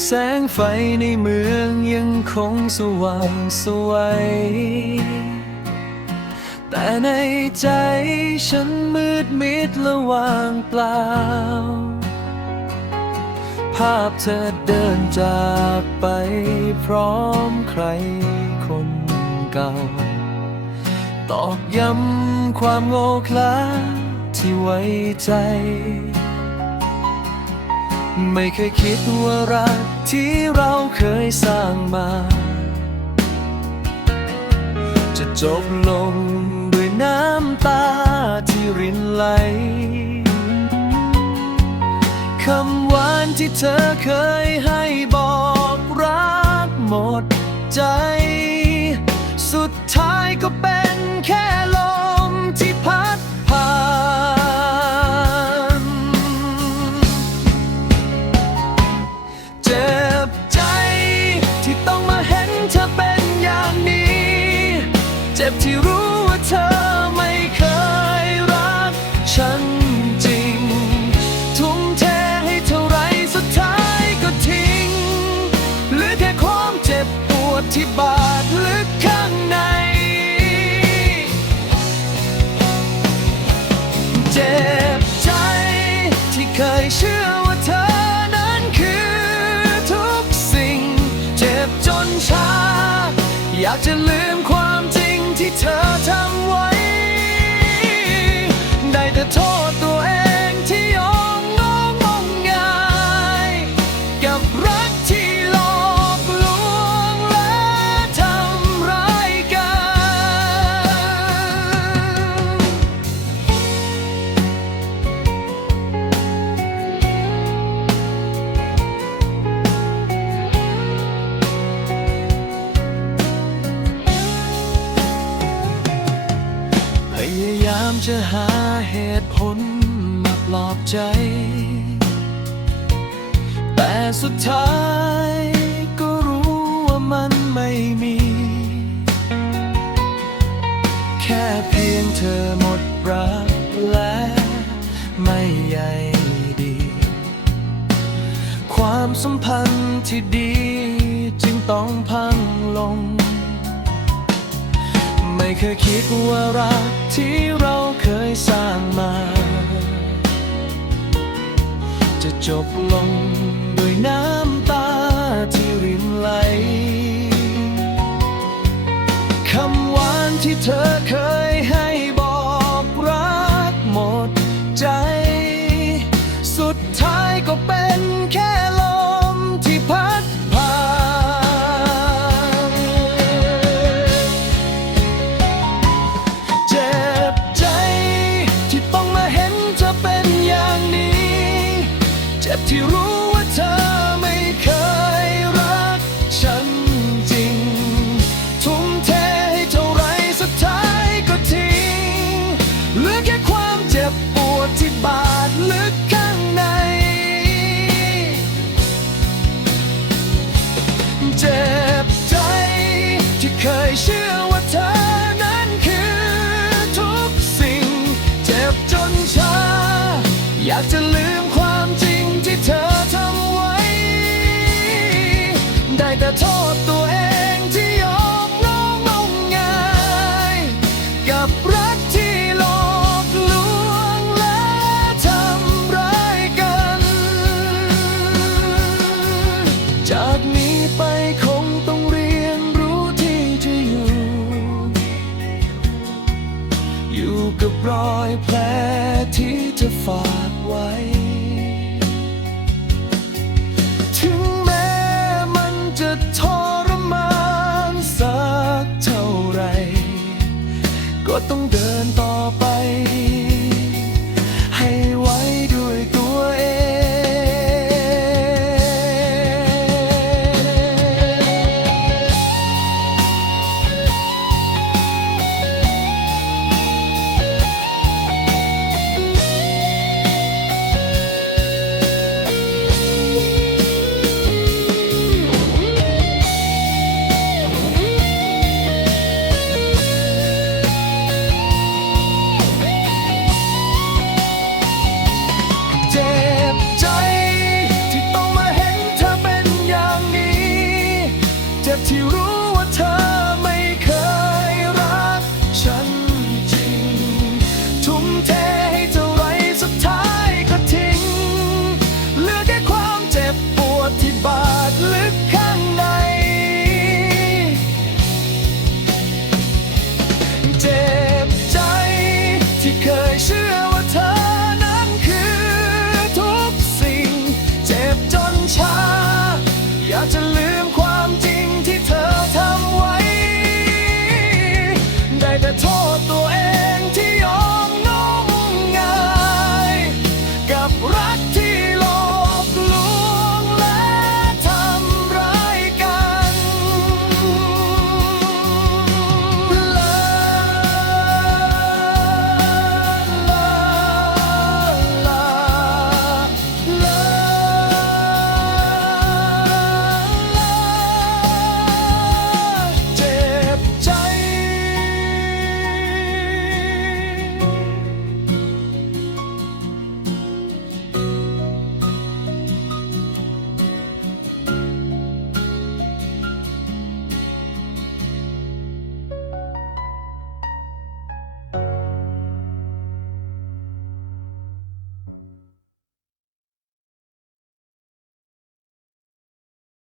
แสงไฟในเมืองยังคงสว่างสวยแต่ในใจฉันมืดมิดและว่างเปล่า ภาพเธอเดินจากไปพร้อมใครคนเก่า ตอกย้ำความโง่เขลาที่ไว้ใจ ไม่เคยคิดว่ารักที่เราเคยสร้างมา จะจบลงด้วยน้ำตาที่รินไหลคำหวานที่เธอเคยให้บอกรักหมดใจ สุดท้ายก็เป็นแค่ ยเชื่อว่าเธอนั้นคือทุกสิ่ง เจ็บจนชา อยากจะลืมความจริงที่เธอทำไว้ ได้แต่โทษายามจะหาเหตุผลมาปลอบใจ แต่สุดท้ายก็รู้ว่ามันไม่มี แค่เพียงเธอหมดรักและไม่ใยดี ความสัมพันธ์ที่ดีจึงต้องพังลง ไม่เคยคิดว่ารัก ที่เราเคยสร้างมา จะจบลงด้วยน้ำตาที่รินไหลคำหวานที่เธอเคยให้บอกรักหมดใจ สุดท้ายก็เป็นแค่ ที่เคยเชื่อว่าเธอนั้นคือทุกสิ่ง เจ็บจนชา อยากจะลืมความจริงที่เธอทำไว้ ได้แต่ท ฝากไว้ จ็บที่รู้ว่าเธอไม่เคยรักฉันจริง ทุ่มเทให้เท่าไรสุดท้ายก็ทิ้งเหลือแค่ความเจ็บปวดที่บาดลึก